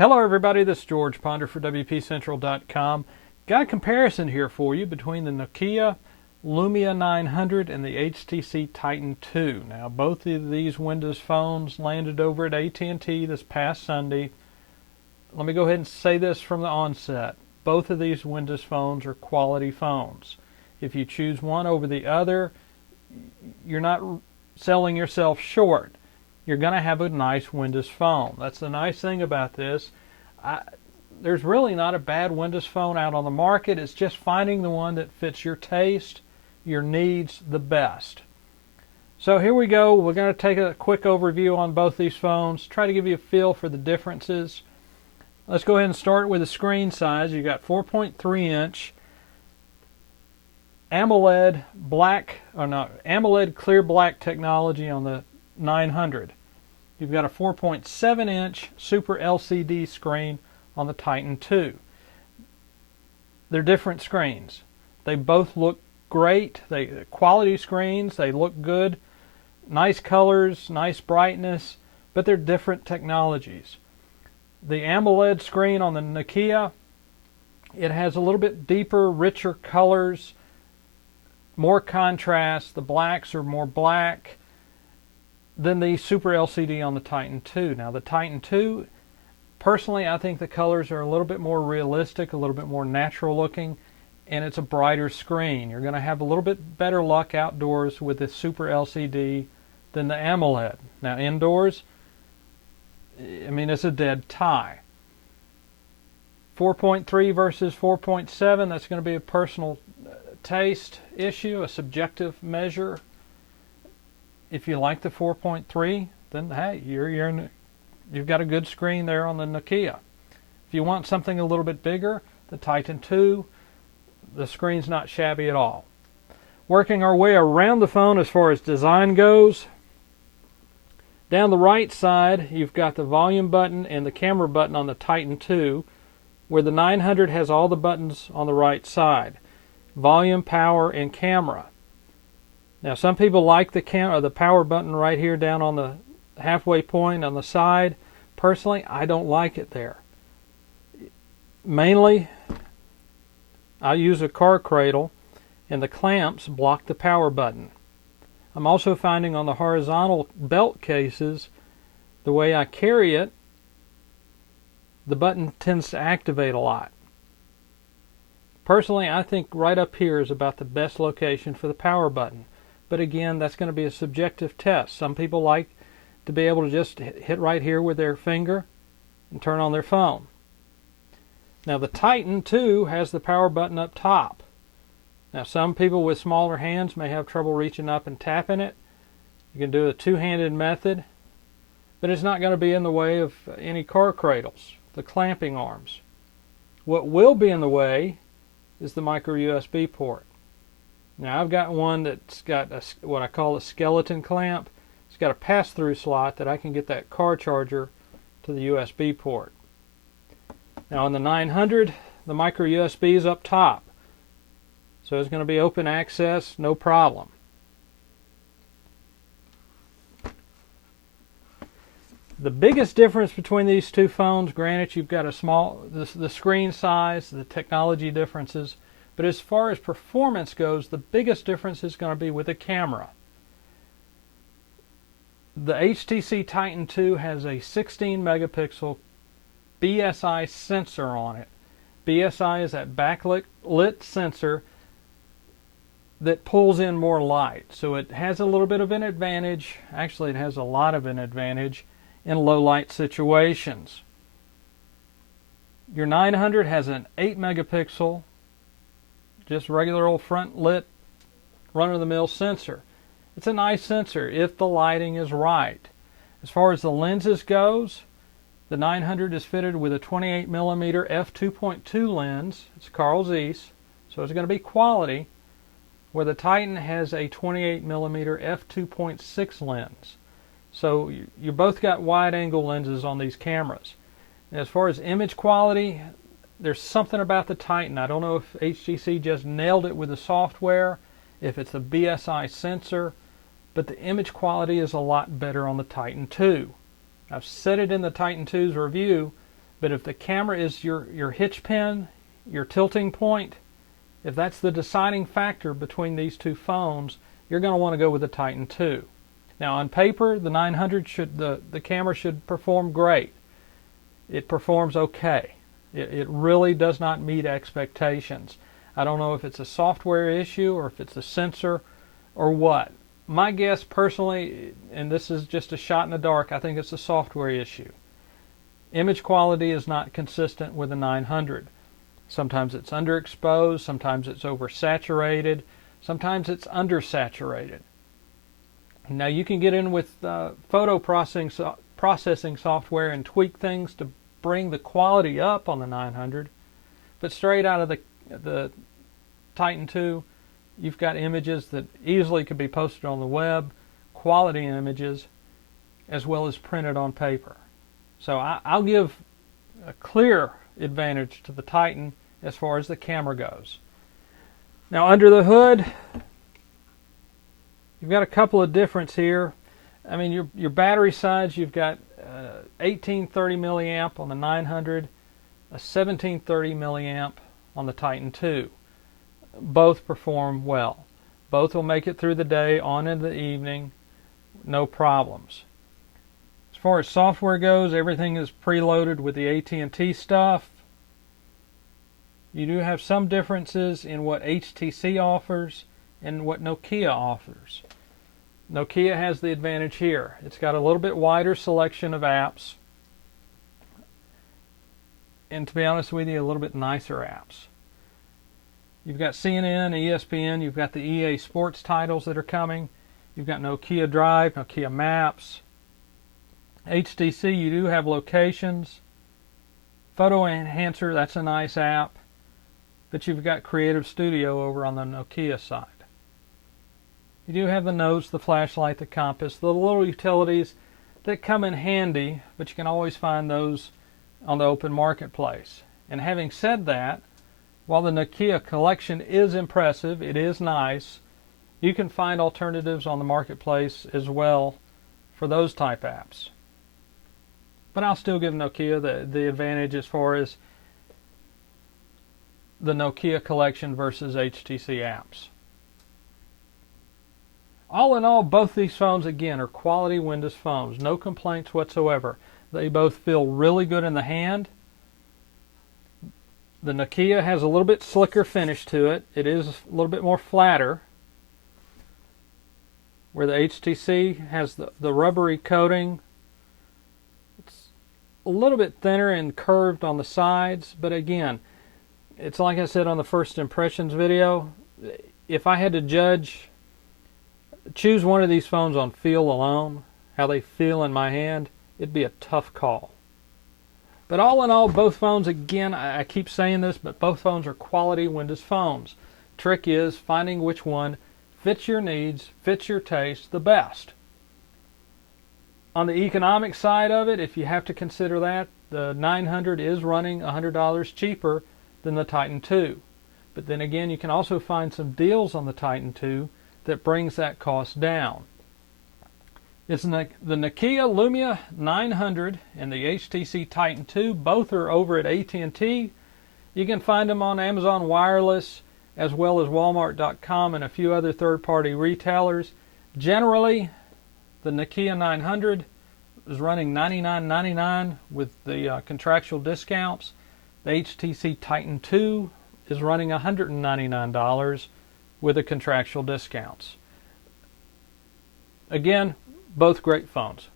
Hello everybody, this is George Ponder for WPCentral.com. Got a comparison here for you between the Nokia Lumia 900 and the HTC Titan II. Now both of these Windows phones landed over at AT&T this past Sunday. Let me go ahead and say this from the onset. Both of these Windows phones are quality phones. If you choose one over the other, you're not selling yourself short. You're going to have a nice Windows phone. That's the nice thing about this. There's really not a bad Windows phone out on the market. It's just finding the one that fits your taste, your needs the best. So here we go. We're going to take a quick overview on both these phones, try to give you a feel for the differences. Let's go ahead and start with the screen size. You've got 4.3 inch AMOLED clear black technology on the 900. You've got a 4.7 inch Super LCD screen on the Titan II. They're different screens. They both look great. They're quality screens. They look good. Nice colors, nice brightness, but they're different technologies. The AMOLED screen on the Nokia, it has a little bit deeper, richer colors, more contrast. The blacks are more black than the Super LCD on the Titan II. Now the Titan II, personally I think the colors are a little bit more realistic, a little bit more natural looking, and it's a brighter screen. You're going to have a little bit better luck outdoors with the Super LCD than the AMOLED. Now indoors, I mean, it's a dead tie. 4.3 versus 4.7, that's going to be a personal taste issue, a subjective measure. If you like the 4.3, then hey, you've got a good screen there on the Nokia. If you want something a little bit bigger, the Titan II, the screen's not shabby at all. Working our way around the phone as far as design goes, down the right side, you've got the volume button and the camera button on the Titan II, where the 900 has all the buttons on the right side. Volume, power, and camera. Now some people like the power button right here down on the halfway point on the side. Personally, I don't like it there. Mainly, I use a car cradle and the clamps block the power button. I'm also finding on the horizontal belt cases, the way I carry it, the button tends to activate a lot. Personally, I think right up here is about the best location for the power button. But again, that's going to be a subjective test. Some people like to be able to just hit right here with their finger and turn on their phone. Now the Titan II has the power button up top. Now some people with smaller hands may have trouble reaching up and tapping it. You can do a two-handed method, but it's not going to be in the way of any car cradles, the clamping arms. What will be in the way is the micro USB port. Now I've got one that's got what I call a skeleton clamp. It's got a pass-through slot that I can get that car charger to the USB port. Now on the 900, the micro USB is up top. So it's going to be open access, no problem. The biggest difference between these two phones, granted you've got the screen size, the technology differences, but as far as performance goes, the biggest difference is going to be with the camera. The HTC Titan II has a 16 megapixel BSI sensor on it. BSI is that backlit sensor that pulls in more light. So it has a little bit of an advantage. Actually, it has a lot of an advantage in low light situations. Your 900 has an 8 megapixel just regular old front lit run-of-the-mill sensor. It's a nice sensor if the lighting is right. As far as the lenses goes, the 900 is fitted with a 28mm f2.2 lens. It's Carl Zeiss, so it's going to be quality, where the Titan has a 28mm f2.6 lens. So you both got wide angle lenses on these cameras. And as far as image quality, there's something about the Titan. I don't know if HTC just nailed it with the software, if it's a BSI sensor, but the image quality is a lot better on the Titan II. I've said it in the Titan II's review, But if the camera is your hitch pin, your tilting point, if that's the deciding factor between these two phones, you're going to want to go with the Titan II. Now on paper, the 900 the camera should perform great. It performs okay. It really does not meet expectations. I don't know if it's a software issue or if it's a sensor or what. My guess personally, and this is just a shot in the dark, I think it's a software issue. Image quality is not consistent with the 900. Sometimes it's underexposed, sometimes it's oversaturated, sometimes it's undersaturated. Now you can get in with photo processing software and tweak things to bring the quality up on the 900, but straight out of the Titan II, you've got images that easily could be posted on the web, quality images, as well as printed on paper. So I'll give a clear advantage to the Titan as far as the camera goes. Now under the hood, you've got a couple of differences here. I mean, your battery size, you've got 1830 milliamp on the 900, a 1730 milliamp on the Titan II. Both perform well. Both will make it through the day, on in the evening, no problems. As far as software goes, everything is preloaded with the AT&T stuff. You do have some differences in what HTC offers and what Nokia offers. Nokia has the advantage here. It's got a little bit wider selection of apps, and to be honest with you, a little bit nicer apps. You've got CNN, ESPN, you've got the EA Sports titles that are coming, you've got Nokia Drive, Nokia Maps. HTC, you do have locations. Photo Enhancer, that's a nice app, but you've got Creative Studio over on the Nokia side. You do have the notes, the flashlight, the compass, the little utilities that come in handy, but you can always find those on the open marketplace. And having said that, while the Nokia collection is impressive, it is nice, you can find alternatives on the marketplace as well for those type apps. But I'll still give Nokia the advantage as far as the Nokia collection versus HTC apps. All in all, both these phones, again, are quality Windows phones. No complaints whatsoever. They both feel really good in the hand. The Nokia has a little bit slicker finish to it. It is a little bit more flatter, where the HTC has the rubbery coating. It's a little bit thinner and curved on the sides, but again, it's like I said on the first impressions video, if I had to choose one of these phones on feel alone, how they feel in my hand, it'd be a tough call. But all in all, both phones, again, I keep saying this, but both phones are quality Windows phones. Trick is finding which one fits your needs, fits your taste the best. On the economic side of it, if you have to consider that, the 900 is running $100 cheaper than the Titan II. But then again, you can also find some deals on the Titan II that brings that cost down. It's the Nokia Lumia 900 and the HTC Titan II. Both are over at AT&T. You can find them on Amazon Wireless as well as Walmart.com and a few other third-party retailers. Generally, the Nokia 900 is running $99.99 with the contractual discounts. The HTC Titan II is running $199 with the contractual discounts. Again, both great phones.